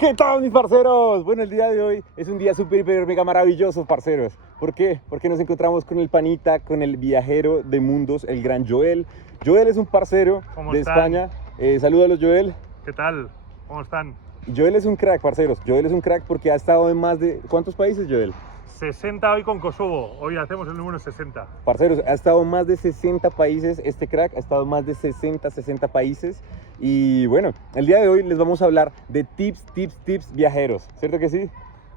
¿Qué tal, mis parceros? Bueno, el día de hoy es un día súper, hiper, mega maravilloso, parceros. ¿Por qué? Porque nos encontramos con el panita, con el viajero de mundos, el gran Joel. Joel es un parcero ¿Cómo de están? España. Salúdalos, Joel. ¿Qué tal? ¿Cómo están? Y Joel es un crack, parceros. Joel es un crack porque ha estado en más de... ¿Cuántos países, Joel? 60 hoy con Kosovo. Hoy hacemos el número 60. Parceros, ha estado en más de 60 países. Este crack ha estado en más de 60 países. Y bueno, el día de hoy les vamos a hablar de tips viajeros. ¿Cierto que sí?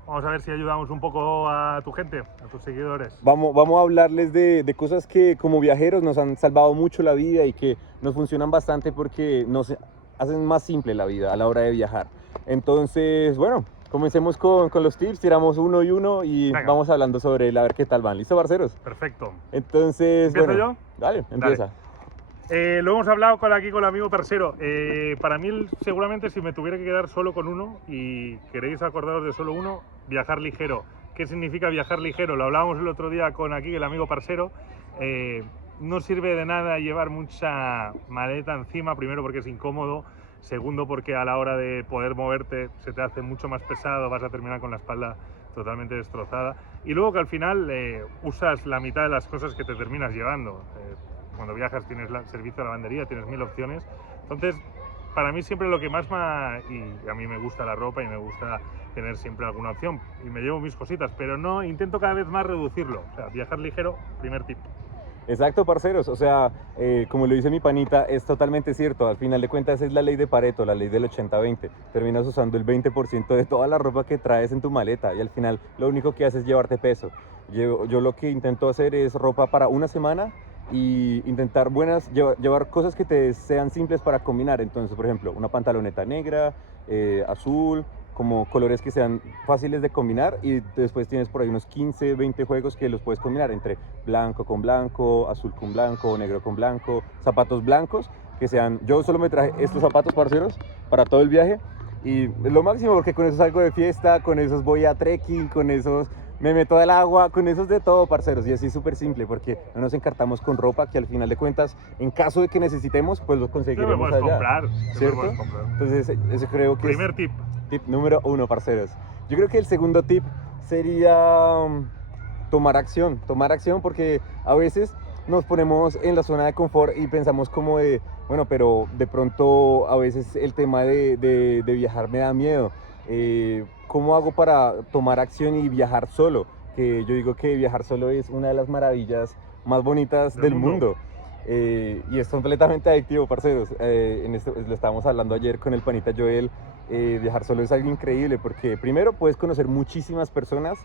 Vamos a ver si ayudamos un poco a tu gente, a tus seguidores. Vamos a hablarles de cosas que como viajeros nos han salvado mucho la vida y que nos funcionan bastante porque nos hacen más simple la vida a la hora de viajar. Entonces, bueno, comencemos con los tips, tiramos uno y uno y Venga. vamos hablando sobre él, a ver qué tal van. ¿Listo, parceros? Perfecto. Entonces, ¿Empiezo bueno, yo? Dale, empieza. Lo hemos hablado aquí con el amigo Persero. Para mí, seguramente, si me tuviera que quedar solo con uno y queréis acordaros de solo uno, viajar ligero. ¿Qué significa viajar ligero? Lo hablábamos el otro día con aquí el amigo Persero. No sirve de nada llevar mucha maleta encima, primero porque es incómodo, segundo porque a la hora de poder moverte se te hace mucho más pesado, vas a terminar con la espalda totalmente destrozada, y luego que al final usas la mitad de las cosas que te terminas llevando. Cuando viajas tienes servicio de lavandería, tienes 1000 opciones. Entonces, para mí siempre lo que más y a mí me gusta la ropa y me gusta tener siempre alguna opción y me llevo mis cositas, pero no, intento cada vez más reducirlo. O sea, viajar ligero, primer tip. Exacto, parceros. O sea, como lo dice mi panita, es totalmente cierto. Al final de cuentas es la ley de Pareto, la ley del 80-20. Terminas usando el 20% de toda la ropa que traes en tu maleta y al final lo único que haces es llevarte peso. Yo lo que intento hacer es ropa para una semana y intentar llevar cosas que te sean simples para combinar. Entonces, por ejemplo, una pantaloneta negra, azul, como colores que sean fáciles de combinar, y después tienes por ahí unos 15, 20 juegos que los puedes combinar entre blanco con blanco, azul con blanco, negro con blanco, zapatos blancos que sean... Yo solo me traje estos zapatos, parceros, para todo el viaje y es lo máximo porque con esos salgo de fiesta, con esos voy a trekking, con esos me meto al agua, con esos de todo, parceros, y así es súper simple porque no nos encartamos con ropa que al final de cuentas, en caso de que necesitemos, pues lo conseguiremos allá. Comprar, ¿cierto? comprar. Entonces, ese creo que Primer tip. Tip número uno, parceros. Yo creo que el segundo tip sería tomar acción porque a veces nos ponemos en la zona de confort y pensamos como de, bueno, pero de pronto a veces el tema de viajar me da miedo. ¿Cómo hago para tomar acción y viajar solo? Que yo digo que viajar solo es una de las maravillas más bonitas del mundo. Y es completamente adictivo, parceros. Lo estábamos hablando ayer con el panita Joel. Viajar solo es algo increíble porque primero puedes conocer muchísimas personas,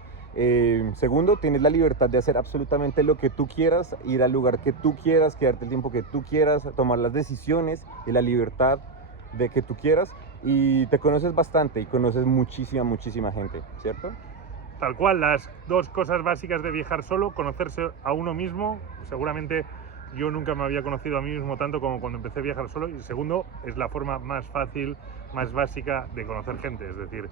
segundo tienes la libertad de hacer absolutamente lo que tú quieras, ir al lugar que tú quieras, quedarte el tiempo que tú quieras, tomar las decisiones y la libertad de que tú quieras, y te conoces bastante y conoces muchísima gente, ¿cierto? Tal cual, las dos cosas básicas de viajar solo: conocerse a uno mismo. Seguramente yo nunca me había conocido a mí mismo tanto como cuando empecé a viajar solo, y segundo, es la forma más fácil, más básica de conocer gente. Es decir,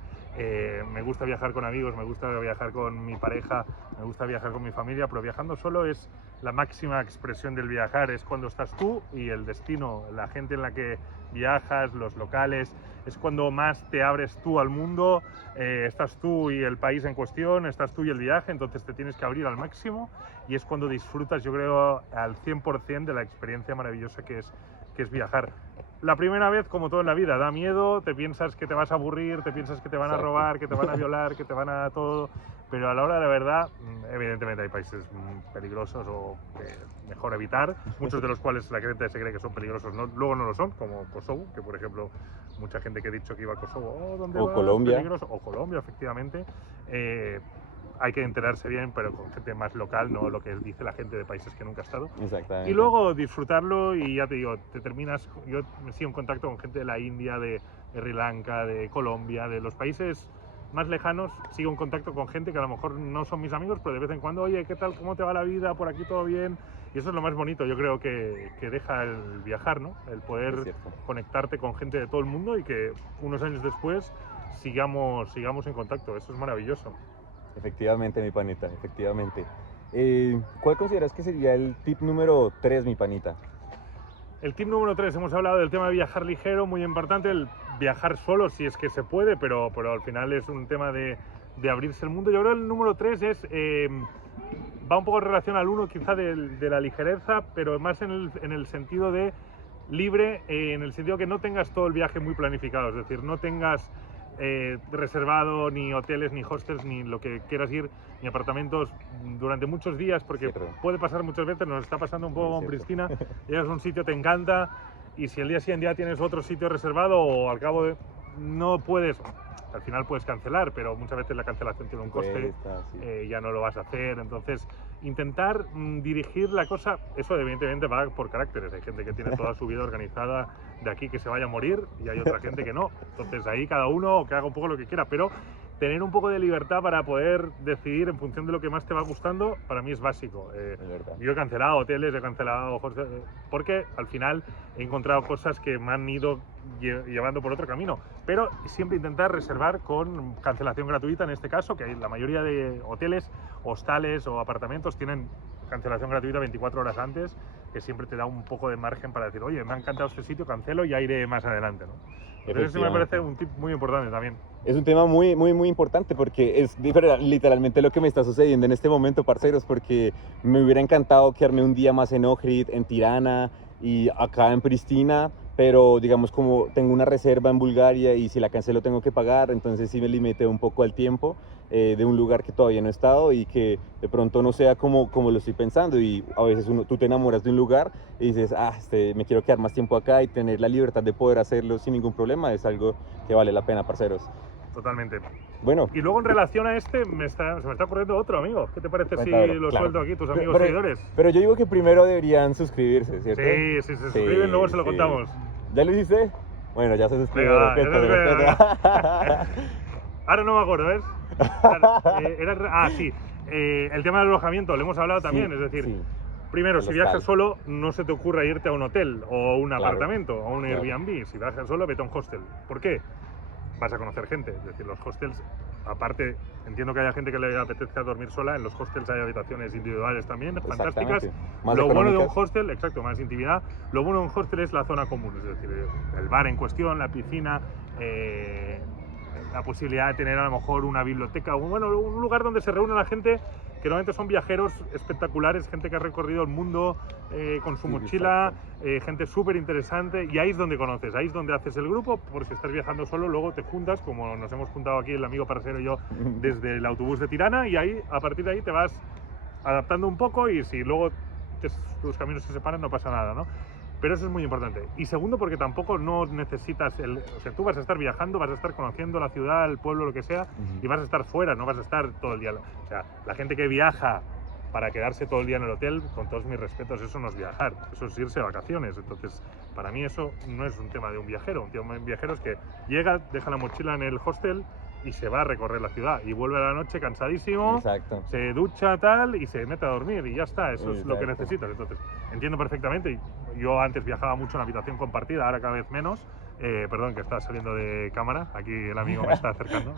me gusta viajar con amigos, me gusta viajar con mi pareja, me gusta viajar con mi familia, pero viajando solo es la máxima expresión del viajar. Es cuando estás tú y el destino, la gente en la que viajas, los locales. Es cuando más te abres tú al mundo, estás tú y el país en cuestión, estás tú y el viaje, entonces te tienes que abrir al máximo, y es cuando disfrutas, yo creo, al 100% de la experiencia maravillosa que es viajar. La primera vez, como todo en la vida, da miedo, te piensas que te vas a aburrir, te piensas que te van a robar, que te van a violar, que te van a todo, pero a la hora de la verdad, evidentemente hay países peligrosos o que mejor evitar, muchos de los cuales la gente se cree que son peligrosos, luego no lo son, como Kosovo, que por ejemplo, mucha gente que ha dicho que iba a Kosovo, ¿dónde vas? Colombia. Peligroso. O Colombia, efectivamente. Hay que enterarse bien, pero con gente más local, no lo que dice la gente de países que nunca ha estado. Exactamente. Y luego disfrutarlo, y ya te digo, te terminas... Yo me sigo en contacto con gente de la India, de Sri Lanka, de Colombia, de los países más lejanos. Sigo en contacto con gente que a lo mejor no son mis amigos, pero de vez en cuando, oye, ¿qué tal? ¿Cómo te va la vida? ¿Por aquí todo bien? Y eso es lo más bonito, yo creo, que deja el viajar, ¿no? El poder conectarte con gente de todo el mundo y que unos años después sigamos en contacto. Eso es maravilloso. Efectivamente, mi panita, efectivamente. ¿Cuál consideras que sería el tip número 3, mi panita? El tip número 3, hemos hablado del tema de viajar ligero, muy importante, el viajar solo si es que se puede, pero al final es un tema de abrirse el mundo. Yo creo que el número 3 es, va un poco en relación al 1 quizá de la ligereza, pero más en el sentido de libre, en el sentido que no tengas todo el viaje muy planificado, es decir, no tengas reservado ni hoteles, ni hostels, ni lo que quieras ir, ni apartamentos durante muchos días, porque puede pasar muchas veces, nos está pasando un poco con Pristina, llegas a un sitio, te encanta, y si el día siguiente ya tienes otro sitio reservado o al cabo de... no puedes... Al final puedes cancelar, pero muchas veces la cancelación tiene un coste, ya no lo vas a hacer. Entonces, intentar dirigir la cosa, eso evidentemente va por caracteres. Hay gente que tiene toda su vida organizada de aquí que se vaya a morir y hay otra gente que no. Entonces, ahí cada uno que haga un poco lo que quiera, pero tener un poco de libertad para poder decidir en función de lo que más te va gustando, para mí es básico. Yo he cancelado hoteles, he cancelado hostels, porque al final he encontrado cosas que me han ido llevando por otro camino, pero siempre intentar reservar con cancelación gratuita, en este caso, que la mayoría de hoteles, hostales o apartamentos tienen cancelación gratuita 24 horas antes, que siempre te da un poco de margen para decir, oye, me ha encantado este sitio, cancelo y ya iré más adelante, ¿no? Entonces eso me parece un tip muy importante también. Es un tema muy importante porque es literalmente lo que me está sucediendo en este momento, parceros, porque me hubiera encantado quedarme un día más en Ohrid, en Tirana y acá en Pristina, pero digamos como tengo una reserva en Bulgaria y si la cancelo tengo que pagar, entonces sí me limité un poco al tiempo de un lugar que todavía no he estado y que de pronto no sea como lo estoy pensando, y a veces tú te enamoras de un lugar y dices, me quiero quedar más tiempo acá, y tener la libertad de poder hacerlo sin ningún problema es algo que vale la pena, parceros. Totalmente. Bueno. Y luego en relación a este, se me está ocurriendo otro, amigo. ¿Qué te parece si lo suelto aquí, tus amigos seguidores? Pero yo digo que primero deberían suscribirse, ¿cierto? Sí, si se suscriben, luego se lo contamos. ¿Ya lo hiciste? Bueno, ya se suscribió. Ahora no me acuerdo, ¿ves? Sí. El tema del alojamiento, lo hemos hablado también, es decir, primero, si viajas solo, no se te ocurra irte a un hotel o un apartamento o un Airbnb. Si viajas solo, vete a un hostel. ¿Por qué? Vas a conocer gente, es decir, los hostels, aparte, entiendo que haya gente que le apetezca dormir sola, en los hostels hay habitaciones individuales también, fantásticas. Lo bueno de un hostel, exacto, más intimidad, lo bueno de un hostel es la zona común, es decir, el bar en cuestión, la piscina, la posibilidad de tener a lo mejor una biblioteca, un lugar donde se reúne la gente, que normalmente son viajeros espectaculares, gente que ha recorrido el mundo con su mochila, gente súper interesante, y ahí es donde conoces, ahí es donde haces el grupo, porque si estás viajando solo, luego te juntas, como nos hemos juntado aquí el amigo parcero y yo, desde el autobús de Tirana, y ahí, a partir de ahí te vas adaptando un poco, y si luego tus caminos se separan no pasa nada, ¿no? Pero eso es muy importante. Y segundo, porque tampoco no necesitas o sea, tú vas a estar viajando, vas a estar conociendo la ciudad, el pueblo, lo que sea, y vas a estar fuera, no vas a estar todo el día. O sea, la gente que viaja para quedarse todo el día en el hotel, con todos mis respetos, eso no es viajar, eso es irse de vacaciones. Entonces, para mí eso no es un tema de un viajero. Un tema de un viajero es que llega, deja la mochila en el hostel y se va a recorrer la ciudad y vuelve a la noche cansadísimo, se ducha tal y se mete a dormir y ya está, eso es lo que necesitas. Entonces, entiendo perfectamente, yo antes viajaba mucho en habitación compartida, ahora cada vez menos. Perdón, que está saliendo de cámara, aquí el amigo me está acercando,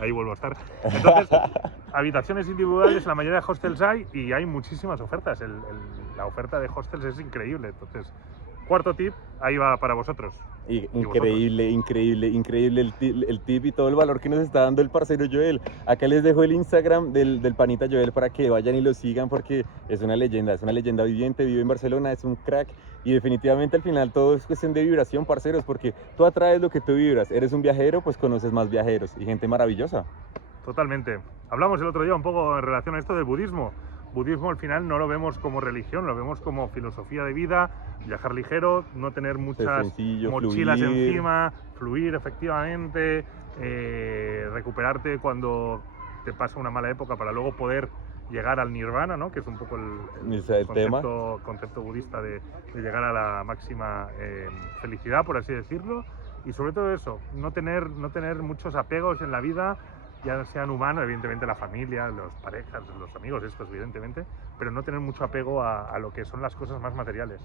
ahí vuelvo a estar. Entonces, habitaciones individuales, la mayoría de hostels hay y hay muchísimas ofertas, la oferta de hostels es increíble. Entonces, cuarto tip, ahí va para vosotros. Increíble el tip y todo el valor que nos está dando el parcero Joel. Acá les dejo el Instagram del panita Joel para que vayan y lo sigan, porque es una leyenda viviente, vive en Barcelona, es un crack, y definitivamente al final todo es cuestión de vibración, parceros, porque tú atraes lo que tú vibras. Eres un viajero, pues conoces más viajeros y gente maravillosa. Totalmente. Hablamos el otro día un poco en relación a esto del budismo. Budismo al final no lo vemos como religión, lo vemos como filosofía de vida, viajar ligero, no tener muchas mochilas encima, fluir efectivamente, recuperarte cuando te pasa una mala época para luego poder llegar al nirvana, ¿no? Que es un poco el concepto budista de llegar a la máxima felicidad, por así decirlo. Y sobre todo eso, no tener muchos apegos en la vida, ya sean humanos, evidentemente la familia, las parejas, los amigos, estos evidentemente, pero no tener mucho apego a lo que son las cosas más materiales.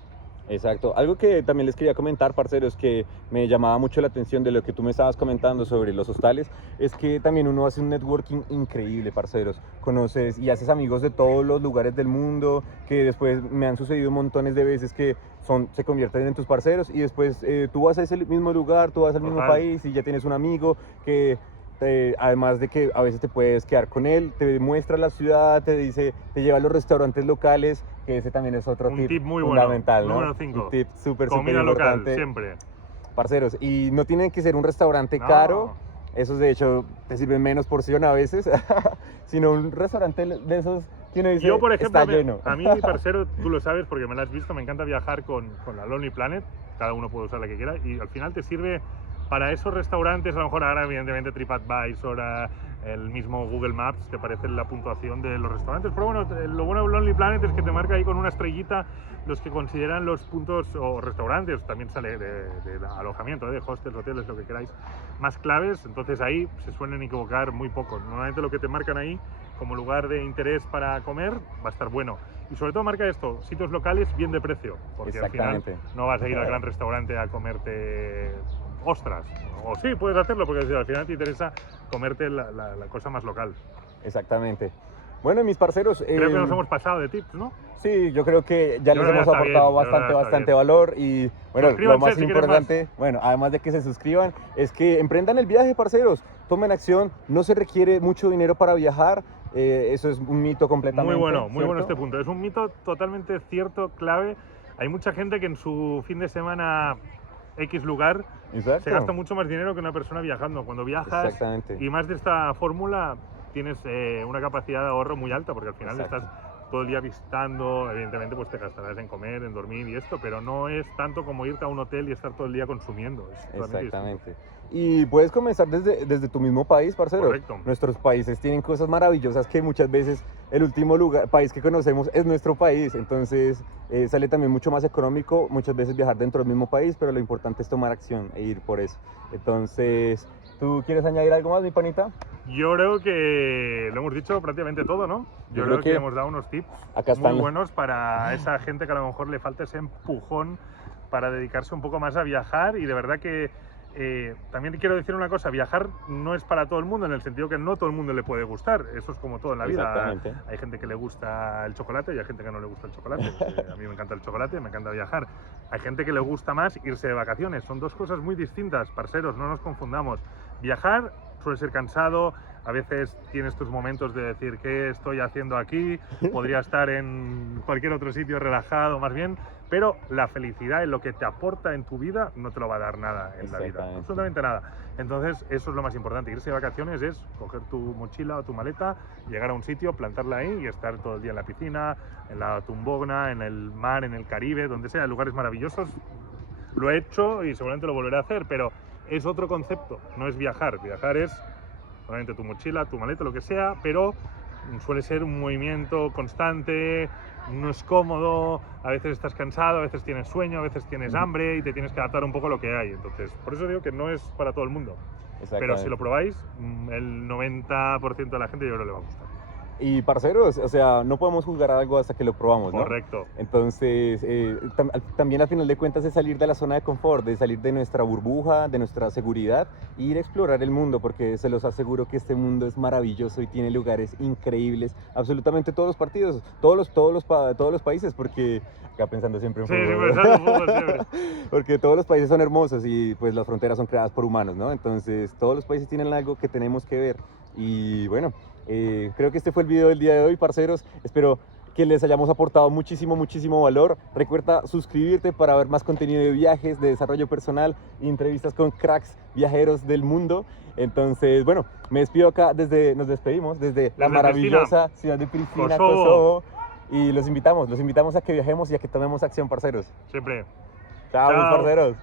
Exacto. Algo que también les quería comentar, parceros, que me llamaba mucho la atención de lo que tú me estabas comentando sobre los hostales, es que también uno hace un networking increíble, parceros. Conoces y haces amigos de todos los lugares del mundo, que después me han sucedido montones de veces que se convierten en tus parceros y después tú vas a ese mismo lugar, tú vas al mismo Total. país y ya tienes un amigo que además de que a veces te puedes quedar con él, te muestra la ciudad, te dice, te lleva a los restaurantes locales, que ese también es otro Un tip tip muy bueno. fundamental, ¿no? Número 5. Un tip súper Comida local, importante. siempre. Parceros, y no tiene que ser un restaurante No. caro, esos de hecho te sirven menos porción a veces, sino un restaurante de esos que uno dice, Yo, por ejemplo, está lleno. a mí, mi parcero, tú lo sabes porque me lo has visto, me encanta viajar con la Lonely Planet, cada uno puede usar la que quiera, y al final te sirve para esos restaurantes, a lo mejor ahora evidentemente TripAdvisor, el mismo Google Maps, te parece la puntuación de los restaurantes, pero bueno, lo bueno de Lonely Planet es que te marca ahí con una estrellita los que consideran los puntos, o restaurantes, también sale de alojamiento, de hostels, hoteles, lo que queráis, más claves, entonces ahí se suelen equivocar muy poco. Normalmente lo que te marcan ahí como lugar de interés para comer va a estar bueno. Y sobre todo marca esto, sitios locales bien de precio, porque al final no vas a ir al gran restaurante a comerte ostras. O sí, puedes hacerlo, porque al final te interesa comerte la cosa más local. Exactamente. Bueno, mis parceros... Creo que nos hemos pasado de tips, ¿no? Sí, yo creo que ya Yo les creo que hemos está aportado bien, bastante valor y bueno, lo Suscríbanse más si quieren importante, bueno, además de que se suscriban, es que emprendan el viaje, parceros, tomen acción, no se requiere mucho dinero para viajar, eso es un mito completamente. Muy bueno ¿cierto? este punto, es un mito totalmente cierto, clave. Hay mucha gente que en su fin de semana X lugar Exacto. se gasta mucho más dinero que una persona viajando. Cuando viajas, Exactamente. y más de esta fórmula, tienes una capacidad de ahorro muy alta, porque al final Exacto. estás todo el día visitando, evidentemente pues te gastarás en comer, en dormir y esto, pero no es tanto como irte a un hotel y estar todo el día consumiendo. Es totalmente Exactamente. distinto. Y puedes comenzar desde tu mismo país, parcero. Correcto. Nuestros países tienen cosas maravillosas que muchas veces el último país que conocemos es nuestro país. Entonces sale también mucho más económico muchas veces viajar dentro del mismo país, pero lo importante es tomar acción e ir por eso. Entonces, ¿tú quieres añadir algo más, mi panita? Yo creo que lo hemos dicho prácticamente todo, ¿no? Yo creo que hemos dado unos tips muy buenos para esa gente que a lo mejor le falta ese empujón para dedicarse un poco más a viajar. Y de verdad que también quiero decir una cosa, viajar no es para todo el mundo, en el sentido que no todo el mundo le puede gustar, eso es como todo en la vida. Hay gente que le gusta el chocolate y hay gente que no le gusta el chocolate. A mí me encanta el chocolate, me encanta viajar. Hay gente que le gusta más irse de vacaciones, son dos cosas muy distintas, parceros, no nos confundamos. Viajar suele ser cansado, a veces tienes tus momentos de decir ¿qué estoy haciendo aquí? Podría estar en cualquier otro sitio relajado más bien, pero la felicidad en lo que te aporta en tu vida no te lo va a dar nada en la vida, absolutamente nada. Entonces eso es lo más importante, irse de vacaciones es coger tu mochila o tu maleta, llegar a un sitio, plantarla ahí y estar todo el día en la piscina, en la tumbona, en el mar, en el Caribe, donde sea, lugares maravillosos. Lo he hecho y seguramente lo volveré a hacer, pero es otro concepto, no es viajar. Viajar es solamente tu mochila, tu maleta, lo que sea, pero suele ser un movimiento constante, no es cómodo, a veces estás cansado, a veces tienes sueño, a veces tienes hambre y te tienes que adaptar un poco a lo que hay. Entonces, por eso digo que no es para todo el mundo. Pero si lo probáis, el 90% de la gente yo creo que le va a gustar. Y parceros, o sea, no podemos juzgar algo hasta que lo probamos, ¿no? Correcto. Entonces, también al final de cuentas es salir de la zona de confort, de salir de nuestra burbuja, de nuestra seguridad e ir a explorar el mundo, porque se los aseguro que este mundo es maravilloso y tiene lugares increíbles, absolutamente todos los partidos, todos los países, porque acá pensando siempre en fútbol, siempre. Porque todos los países son hermosos y pues las fronteras son creadas por humanos, ¿no? Entonces, todos los países tienen algo que tenemos que ver y bueno. Creo que este fue el video del día de hoy, parceros. Espero que les hayamos aportado muchísimo valor. Recuerda suscribirte para ver más contenido de viajes, de desarrollo personal y entrevistas con cracks viajeros del mundo. Entonces, bueno, me despido acá nos despedimos desde la maravillosa ciudad de Pristina, Kosovo. Y los invitamos a que viajemos y a que tomemos acción, parceros. Siempre. Chao, mis parceros.